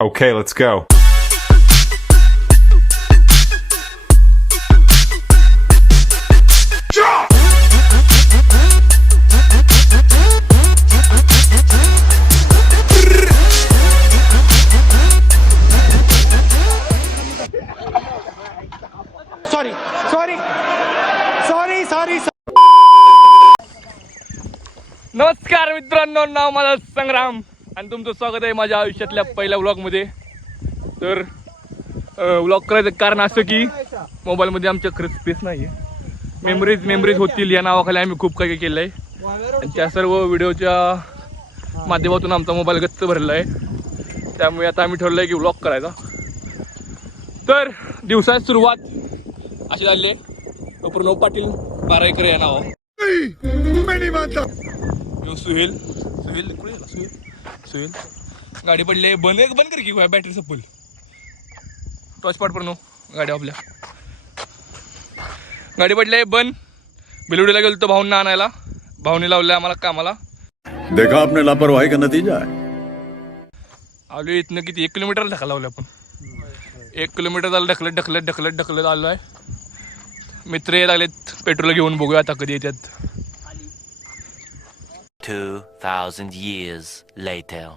Okay, let's go. Sorry. नमस्कार मित्रांनो, नाव माझं संग्राम आणि तुमचं स्वागत आहे माझ्या आयुष्यातल्या पहिल्या व्लॉगमध्ये. तर व्लॉग करायचं कारण असं की मोबाईलमध्ये आमच्या खरंच स्पेस नाही आहे. मेमरीज होतील या नावाखाली आम्ही खूप काही केलं आहे आणि त्या सर्व व्हिडिओच्या माध्यमातून आमचा मोबाईल गच्च भरला आहे. त्यामुळे आता आम्ही ठरलं आहे की व्लॉग करायचा. तर दिवसाची सुरुवात अशी झाली आहे. प्रणव पाटील 12 एकर या नाव सुहेल गाडी पडली बंद कर की बॅटरी सपल टॉर्च पाट प्रणव गाडी आपल्या गाडी पडली बंद. बिलवडीला गेलो तो भाऊंना आणायला. भाऊनी लावलं आम्हाला कामाला. देखा आपने लापरवाही का नतीजा है. आलो इथनं किती 1 किलोमीटर ढकला लावलं आपण. 1 किलोमीटर झालं ढकलत आलो आहे. मित्र येत आलेत पेट्रोल घेऊन. बघूया आता कधी येतात. 2000 years later.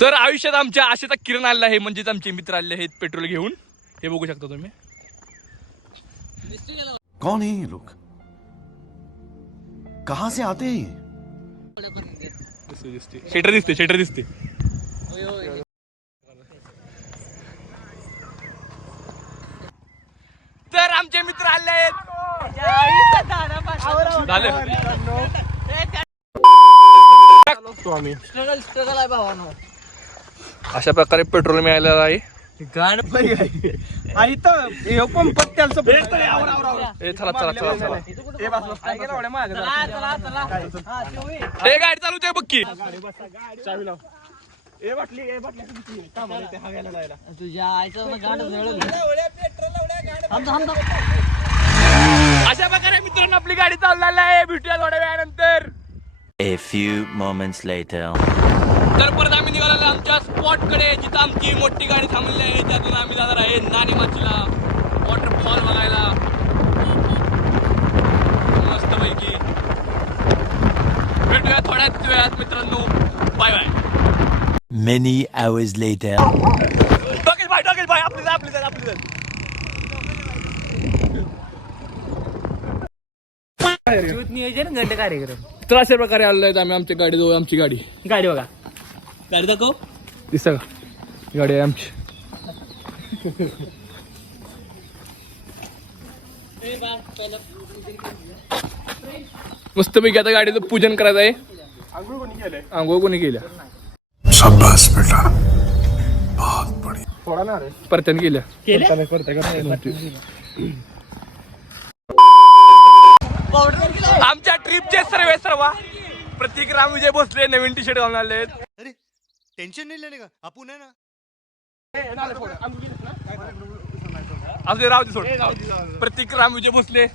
तर आयुष्यात आमच्या आशेचा किरण आलेला आहे. म्हणजेच आमचे मित्र आले आहेत पेट्रोल घेऊन. हे बघू शकता तुम्ही. कौन है ये लोग, कहां से आते हैं? शेटर दिसते. तर आमचे मित्र आले आहेत. अशा प्रकारे पेट्रोल मिळालेलं आहे. गाडी चालू बघ की. अशा प्रकारे मित्रांनो आपली गाडी चाललेली आहे. भेटूया थोड्या वेळानंतर. A few moments later. तर परत आम्ही निघालेलो आमच्या स्पॉटकडे जिथं आमची मोठी गाडी थांबलेली आहे. त्यातून आम्ही जाणार आहे नाणी माचीला वॉटरफॉल बघायला मस्त पैकी. भेटूया थोड्याच वेळात मित्रांनो. Bye bye. Many hours later. टाकेल बाय आपली नियोजन घंटे कार्यक्रम. तर अशा प्रकारे आलेलो आहेत आम्ही आमच्या गाडीजवळ. आमची गाडी बघा. गाडी दाखव. दिसतं का? गाडी आहे आमची. मस्त पैकी आता गाडीचं पूजन करायचं आहे. आंघोळ कोणी केल्या? शाबाश बेटा, बहुत बढ़िया. परत्याने केल्या. आमच्या ट्रिपचे सर्व प्रतीक राम विजय भोसले नवीन टी शर्ट घालून आले आहेत. अरे टेंशन नहीं लेने का, आपण है ना. असले राव सोड. प्रतीक राम विजय भोसले.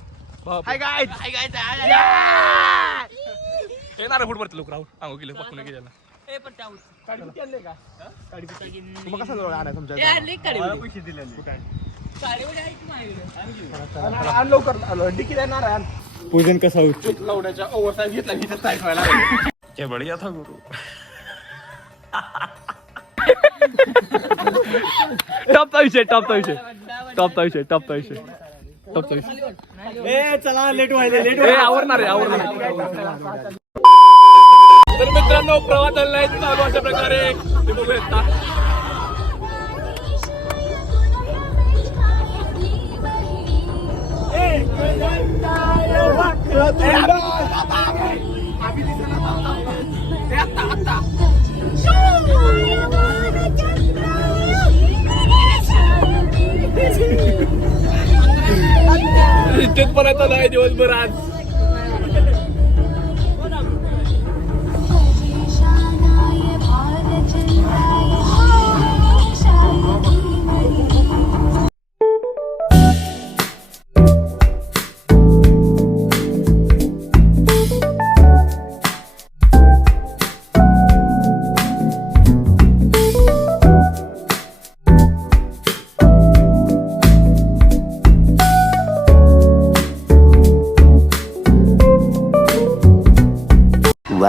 येणार फुट पडते लोक. राहुल आंघोळ केलं पकडून गेल्याला. पूजन कसं होतं लवड्याच्या ओव्हरसाइज घेतला मी तर व्हायला क्या बढ़िया था गुरु. टॉपचा विषय. चला लेट व्हायला आवरणार आहे. तर मित्रांनो प्रवास चालला आहे चालू अशा प्रकारे. ते बघू शकता. इज्जत पर्यंत नाही दिवसभर आज.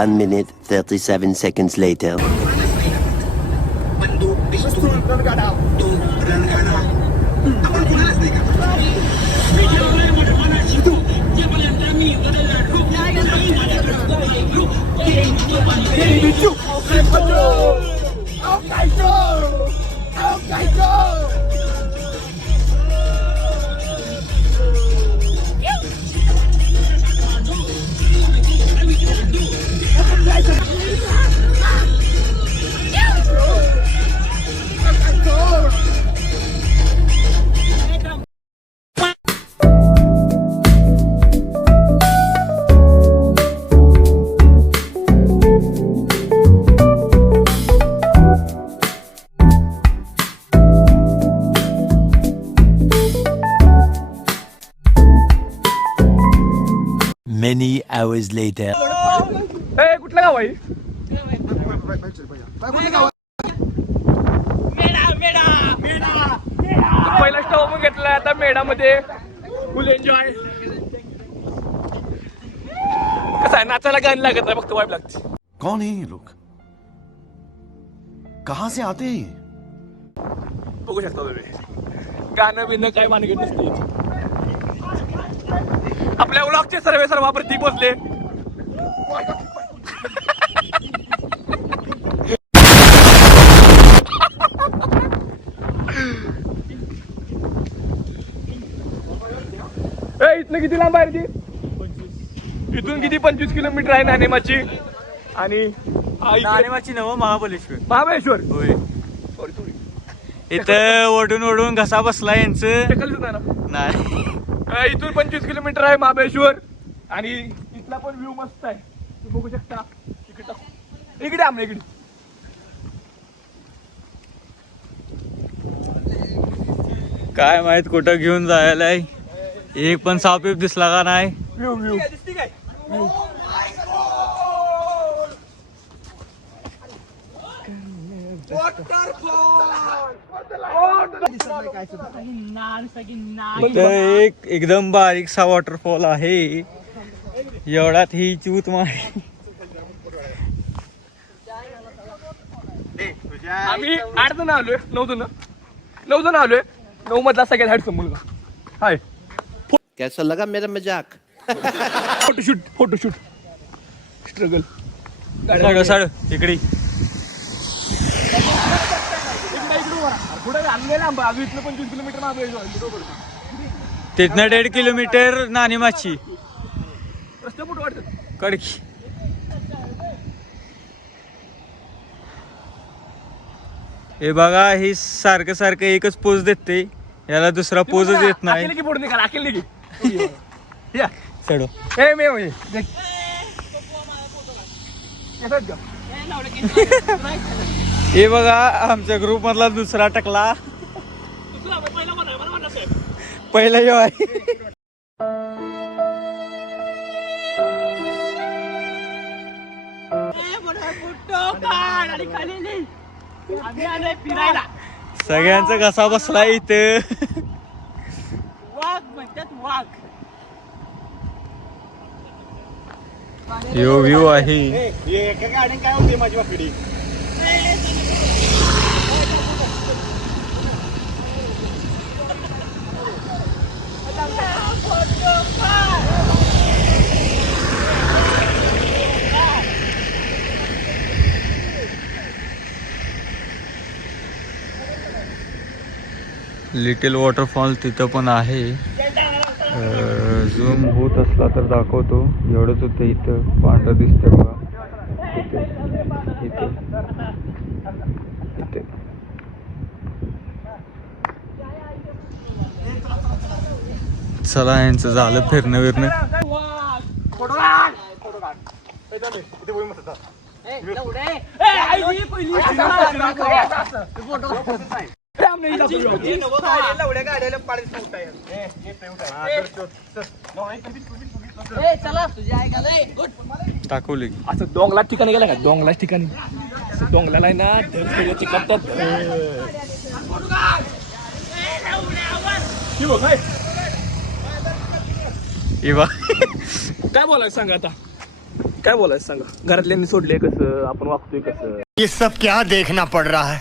1 minute 37 seconds later. Many hours later. ए कुठलं गाव आहे? पहिला स्टॉप घेतला आता मेढामध्ये फुल एन्जॉय. कसं आहे नाचायला गाणं लागत नाही फक्त वाईब लागते. कौन है ये लोग? कहां से आते हैं ये? बघू शकता तुम्ही गाणं बिणं काय मानगड नसते. आपल्या व्लॉगचे सर्व प्रतीक बसले. इथनं किती लांब आहे ती? इथून किती 25 किलोमीटर आहे नाणेमाची. आणि नाणेमाची नव महाबलेश्वर. महाबळेश्वर होय. इथं ओढून ओढून घसा बसला यांचं. टेकलच नाही ना. नाही इथून 25 किलोमीटर आहे महाबळेश्वर. आणि इथला पण व्ह्यू मस्त आहे तुम्ही बघू शकता. इकडे आमच्या इकडे काय माहित कुठं घेऊन जायलाय. एक पण सापीप दिसला का नाही. व्ह्यू व्ह्यू इथं एक एकदम बारीकसा वॉटरफॉल आहे. एवढ्यात ही चूत मारी. आम्ही 8 जण आलोय. 9 जण आलोय. 9 मधला सगळ्यात हाडचा मुलगा हाय. कैसा लगा मेरा मजाक? Photoshoot struggle. साडू साडू इकडे पुढे आणलेला आंबा. आम्ही इथलं 25 किलोमीटर महाबळेश्वर. तिथनं 1.5 किलोमीटर नाणेमाची रस्ते कुठं वाटतं. कडकी. हे बघा ही सारखं सारखं एकच पोज देते. याला दुसरा पोजच येत नाही. की फोटो निघाला अकेले की या चढो. हे मे होय देख. हे बघा आमच्या ग्रुप मधला दुसरा टकला. पहिला यो आहे. सगळ्यांचा घसा बसला इथं. यो व्ह्यू आहे. काय होते माझी वाकडी. लिटिल वॉटरफॉल तिथं पण आहे. झूम होत असला तर दाखवतो. एवढंच होतं. इथं पांढरं दिसतं बघा. इथे इथे इथे चला यांचं झालं फिरणं विरणं. टाकवली असं डोंगला ठिकाणी गेला का. डोंगला ठिकाणी डोंगलाला आहे ना ढग चिकटतात. इवा काय बोलायचं सांगा आता. काय बोलायचं सांगा, घरातल्यांनी सोडले कसं, आपण वागतोय कसं. ये सब क्या देखना पड़ रहा है?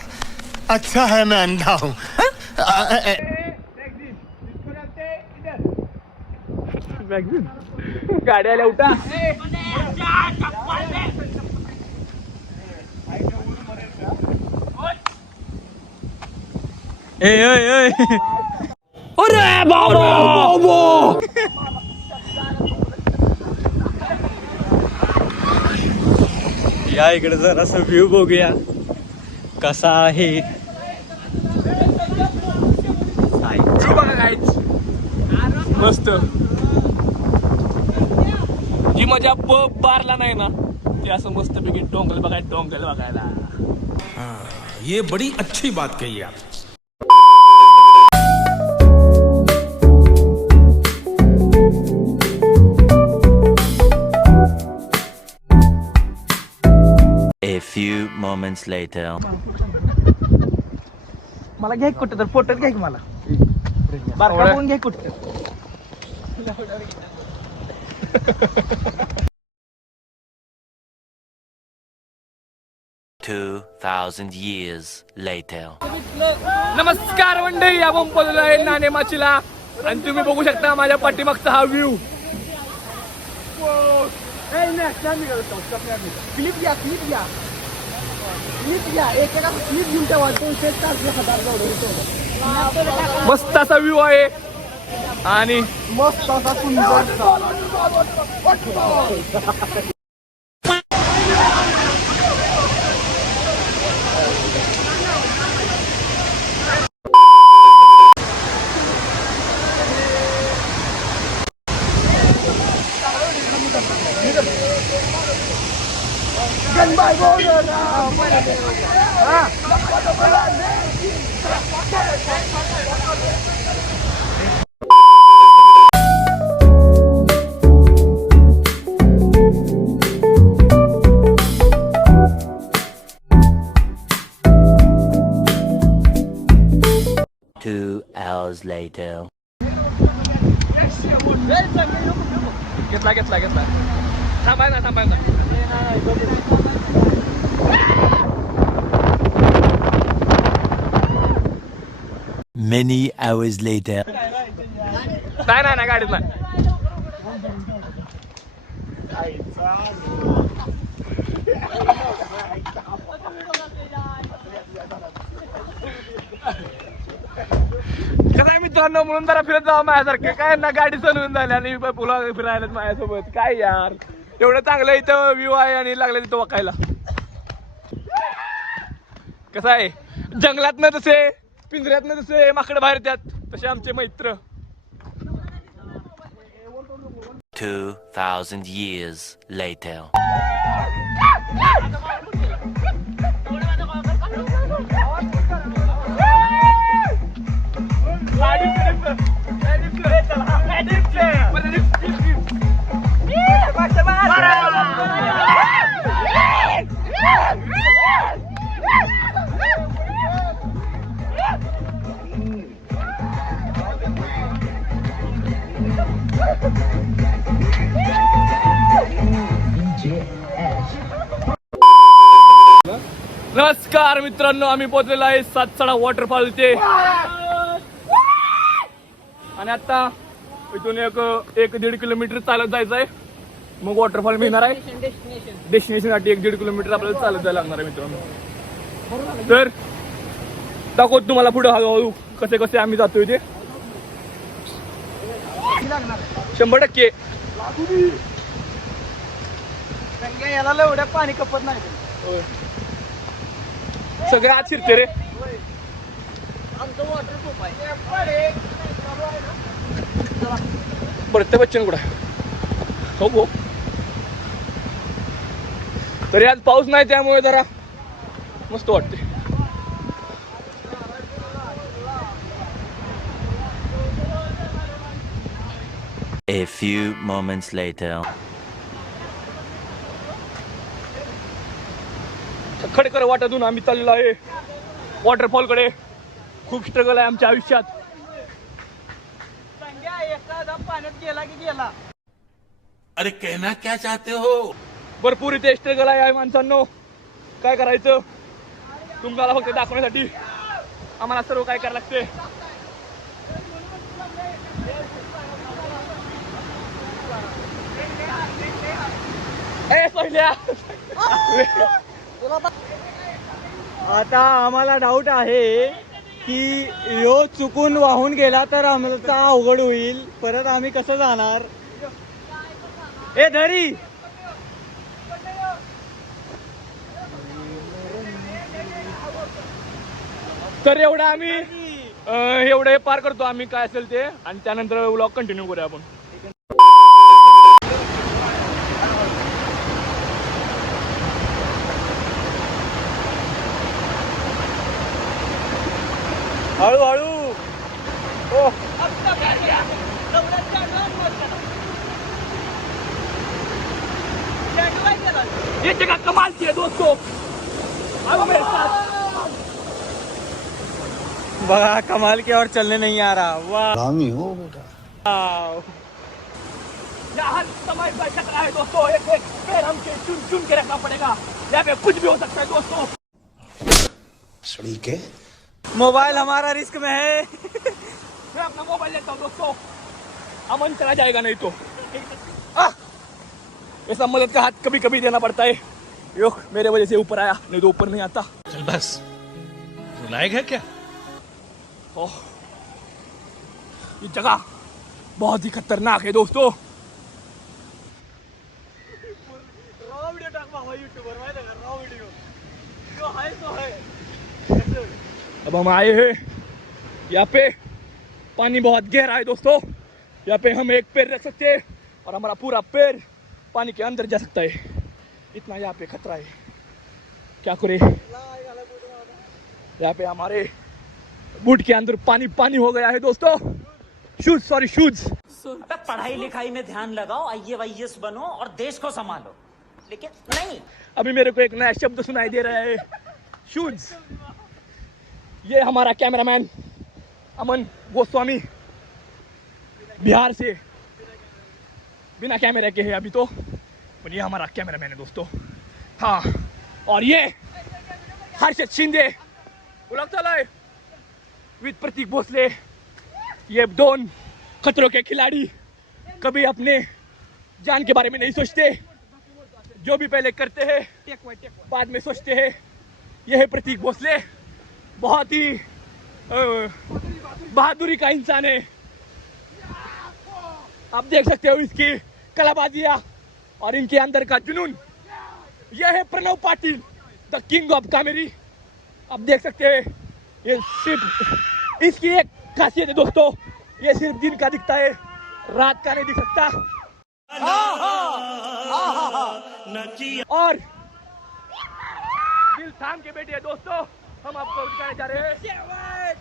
अच्छा है मैं अंधा हूँ. गाडी आल्या उठा. अरे बाबा या इकडे जरासा व्ह्यू बघूया कसा आहे. बघा काहीच मस्त. जी मजा पब बारला नाही ना ते असं मस्त पैकी डोंगर बघायला. ये बड़ी अच्छी बात कही आप. A few moments later. मला घ्या कुठं तर फोटो घ्या की मला बारका बघून घ्या कुठं. 2000 years later. नमस्कार मंडळी, आपण पोहोचलो आहे नाणेमाचीला आणि तुम्ही बघू शकता माझ्या पाठीमागचा हा व्ह्यू. क्लिप घ्या एकेका क्लिप घेऊन ठेवा. मस्त असा व्ह्यू आहे आणि मस्त असा सुंदर. Two hours later. घेतला. थांबाय ना. Many hours later. नाही गाडीत नाही. कसं मित्रांनो, म्हणून जरा फिरत जावं माझ्यासारखं. काय ना गाडी चालवून झाली आणि पुला फिरायला माझ्यासोबत. काय यार, एवढं चांगलं इथं व्ह्यू आहे आणि लागलं तिथं वाकायला. कसं आहे, जंगलातनं जसे पिंजऱ्यातनं जसे माकडं बाहेर येतात तसे आमचे मैत्र. 2000 years later. नमस्कार मित्रांनो, आम्ही पोहोचलेलो आहे सातसडा वॉटरफॉल इथे आणि आता इथून एक 1-1.5 किलोमीटर चालत जायचं आहे. मग वॉटरफॉल मिळणार आहे. डेस्टिनेशन साठी 1-1.5 किलोमीटर आपल्याला चालत जायला लागणार आहे मित्रांनो. तर दाखवतो तुम्हाला पुढे हळूहळू कसे आम्ही जातोय ते. 100% याला एवढ्या पाणी कपत नाही. सगळे आत शिरते रे. आमचं वॉटरप्रूफ आहे. बरं, बच्चन कुठं हो. तरी आज पाऊस नाही त्यामुळे जरा मस्त वाटते. A few moments later. खडकर वाटातून आम्ही चाललेलो आहे वॉटरफॉल कडे. खूप स्ट्रगल आहे आमच्या आयुष्यात. एखादा पाण्यात गेला की गेला. अरे कहना क्या चाहते हो? भरपूर इथे स्ट्रगल आहे माणसांनो. काय करायचं तुम्हाला फक्त दाखवण्यासाठी आम्हाला सर्व काय करायला लागते. आता आम्हाला डाऊट आहे की यो चुकून वाहून गेला तर आमचा अवघड होईल. परत आम्ही कसं जाणार. ए धरी तर एवढं आम्ही एवढं पार करतो आम्ही काय असेल ते आणि त्यानंतर व्लॉग कंटिन्यू करूया आपण. हळूहळू. ओ ये जगह कमाल की है दोस्तों. आओ मेरे साथ. बड़ा कमाल के और चलने नहीं आ रहा. वाह यहाँ समय का खतरा है दोस्तों. एक एक पैर हमके चुन चुन के रखना पड़ेगा. यहाँ पे कुछ भी हो सकता है दोस्तों. मोबाइल हमारा रिस्क में है. मैं अपना मोबाइल लेता हूँ दोस्तों. अमन चला जाएगा नहीं तो. ऐसा मदद का हाथ कभी कभी देना पड़ता है. यो मेरे वजह से ऊपर आया नहीं तो ऊपर नहीं आता. चल बस लायक है क्या? ओह ये जगह बहुत ही खतरनाक है दोस्तों. रॉ व्हिडिओ टाक बाबा युट्यूबवर माहिती आहे का. रॉ व्हिडिओ तो आहे तो आहे. अब हम आए हैं यहाँ पे. पानी बहुत गहरा है दोस्तों. यहाँ पे हम एक पैर रख सकते हैं और हमारा पूरा पैर पानी के अंदर जा सकता है. इतना यहाँ पे खतरा है. क्या करे यहाँ पे हमारे बूट के अंदर पानी पानी हो गया है दोस्तों. Shoes sorry shoes. पढ़ाई लिखाई में ध्यान लगाओ, IAS बनो और देश को संभालो. लेकिन नहीं. अभी मेरे को एक नया शब्द सुनाई दे रहा है. शूज. ये हमारा कैमरामैन अमन गोस्वामी बिहार से बिना कैमरे के है अभी तो. पर ये हमारा कैमरामैन है दोस्तों. हाँ और ये हर्षद शिंदे ओळखताय विथ प्रतीक भोसले. ये दोन खतरों के खिलाड़ी कभी अपने जान के बारे में नहीं सोचते. जो भी पहले करते हैं बाद में सोचते हैं. ये है प्रतीक भोसले. बहुत ही बहादुरी का इंसान है. आप देख सकते हो इसकी कलाबाजियां और इनके अंदर का जुनून. यह है Pranav Patil the king of comedy. आप देख सकते हैं ये सिर्फ इसकी एक खासियत है दोस्तों. ये सिर्फ दिन का दिखता है रात का नहीं दिख सकता. और दिल थाम के बैठे दोस्तों. हम आपको दिखाने जा रहे हैं.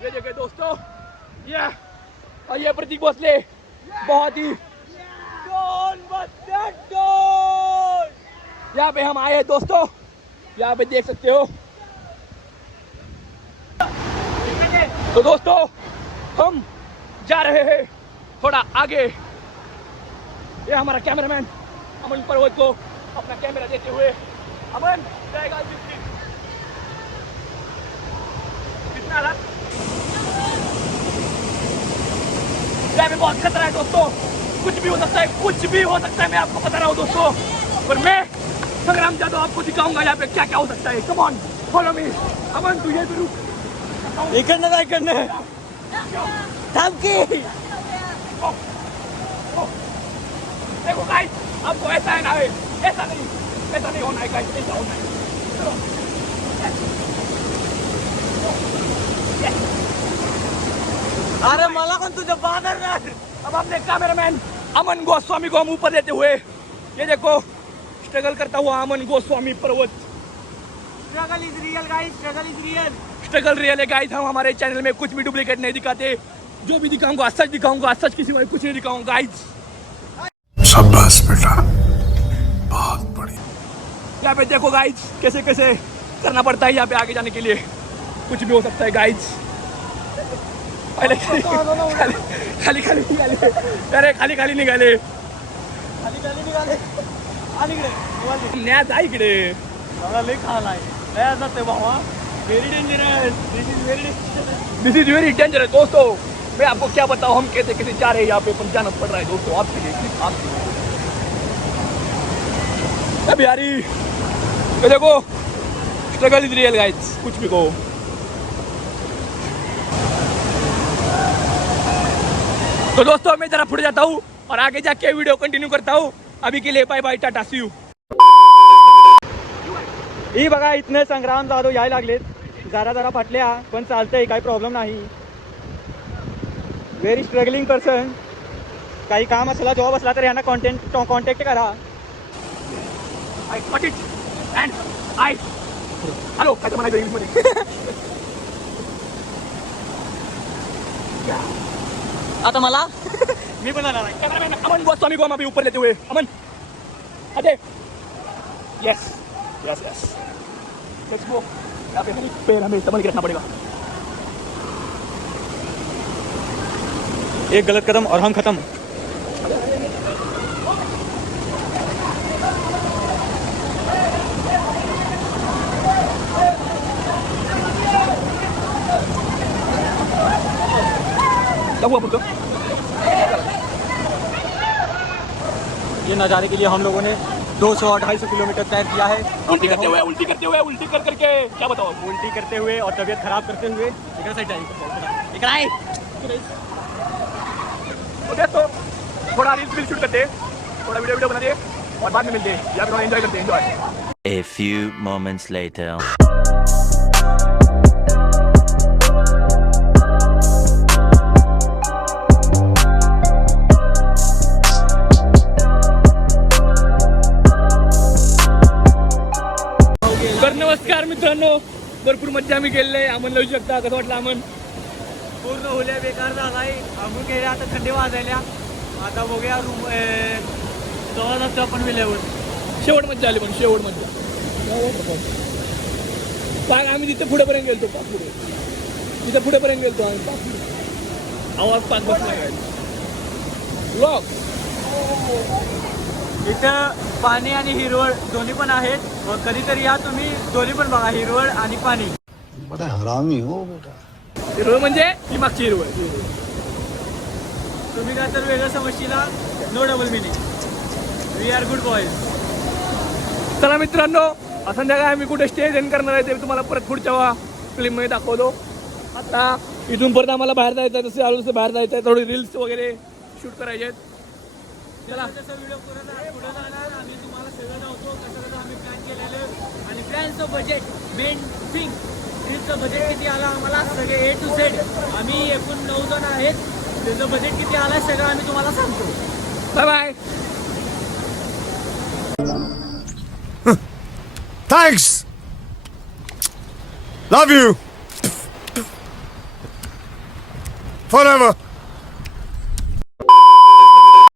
ये देखिए दोस्तों ये और ये प्रतीक भोसले बहुत ही यहाँ पे हम आए हैं दोस्तों. यहाँ पे देख सकते हो. तो दोस्तों हम जा रहे हैं थोड़ा आगे. ये हमारा कैमरामैन अमन पर्वत को अपना कैमरा देते हुए. अमन जाएगा कितना रात. यहाँ पे बहुत खतरा है दोस्तों. कुछ भी हो सकता है. कुछ भी हो सकता है. मैं आपको बता रहा हूँ दोस्तों. पर मैं संग्राम जादव आपको दिखाऊंगा यहाँ पे क्या क्या हो सकता है. Come on follow me. Aman तू ये भी रुक. इकडनं जा इकडनं. थांब की. देखो गाइस आपको ऐसा है ना है. ऐसा नहीं होना है गाइस. ऐसा होना है. चलो. अरे मला पण तुझं बादर नाही. अब अपने कैमरामैन अमन गोस्वामी को हम ऊपर लेते हुए. ये देखो स्ट्रगल करता हुआ अमन गोस्वामी पर्वत. Struggle is real guys. Struggle is real. Struggle real है गाइस. हम हमारे चैनल में कुछ भी डुप्लीकेट नहीं दिखाते. जो भी दिखाऊंगा सच दिखाऊंगा. सच किसी को कुछ नहीं दिखाऊंगा गाइस. शाबाश बेटा बहुत बढ़िया. यहाँ पे देखो गाइस कैसे कैसे करना पड़ता है यहाँ पे आगे जाने के लिए. कुछ भी हो सकता है गाइस. पहले खाली निघाले. अरे खाली निघाले. न्या जा इकडे. लय खालाय लय असं ते भावा very dangerous this is very dangerous दोस्तों. मैं आपको क्या बताऊं, हम कैसे कैसे जा रहे हैं यहाँ पे, पर जाना पड़ रहा है दोस्तों आपके लिए, सिर्फ आपके लिए. अब यारी ये देखो, स्ट्रगल इज रियल गाइस, कुछ भी कहो. तो दोस्तों मैं जरा फुट जाता हूँ और आगे जाके वीडियो कंटिन्यू करता हूँ. अभी के लिए bye bye, tata, see you. ही बघा इथनं संग्राम जाधव यायला लागलेत. जरा जरा फाटल्या पण चालतंय, काही प्रॉब्लेम नाही. Very struggling person. काही काम असला जॉब असला तर यांना कॉन्टॅक्ट करा. I got it and I hello काय म्हणायचं इंग्लिशमध्ये. आता मला मी पण जाणार आहे. कॅमेरामॅन अमन बॉस, स्वामी को हम अभी ऊपर लेते हुए. Aman Ajay, yes yes yes, let's go. यहाँ पे पैर हमें संभल के रखना पड़ेगा. एक गलत कदम और हम खत्म. लगू अपन तो ये नज़ारे के लिए हम लोगों ने 200-250 किलोमीटर तय किया है. उल्टी करते हुए उल्टी कर करके क्या बताओ, उल्टी करते हुए और तबीयत खराब करते हुए. ओके तो थोड़ा रील्स शूट करते, थोड़ा वीडियो बनाते और बाद में मिलते हैं. या फिर एंजॉय करते हैं. Enjoy. A few moments later. तर नमस्कार मित्रांनो, भरपूर मज्जा आम्ही केलेली आहे. अमन लावू शकता, कसं वाटलं अमन? पूर्ण होल्या बेकार झालाय. आंघोळ केले, आता थंडी वाजायल्या. आता बघूया रूम जवळ असतो आपण विल्यावर. शेवट मज्जा आली, पण शेवट मज्जा. काय आम्ही तिथे पुढेपर्यंत गेलतो, पुढे तिथे पुढेपर्यंत गेलतो आम्ही. आवाज पाच बसला काय ब्लॉग. इथं पाणी आणि हिरवळ दोन्ही पण आहेत. व कधीतरी या तुम्ही, दोन्ही पण बघा, हिरवळ आणि पाणी. हिरवळ म्हणजे ही मागची हिरवळ. तुम्ही काय तर वेगळं समजशीला, no double meaning. We are good boys. चला मित्रांनो, संध्याकाळी आम्ही कुठे स्टे एंड करणार आहे ते तुम्हाला परत पुढच्या फिल्ममध्ये दाखवतो. आता इथून परत आम्हाला बाहेर जायचं आहे, जसं आलो तसं बाहेर जायचं आहे. थोडी रील्स वगैरे शूट करायचे आहेत. चला व्हिडिओ पुढे जाणार. आम्ही तुम्हाला सगळं नव्हतो कसं आम्ही प्लॅन केलेलं. आणि प्लॅनचं बजेट, मेन थिंग, ट्रिपचं बजेट किती आलं आम्हाला, सगळे A to Z. आम्ही एकूण 9 जण आहेत. त्याचं बजेट किती आलं सगळं आम्ही तुम्हाला सांगतो. Bye bye. Thanks. Love you. Forever.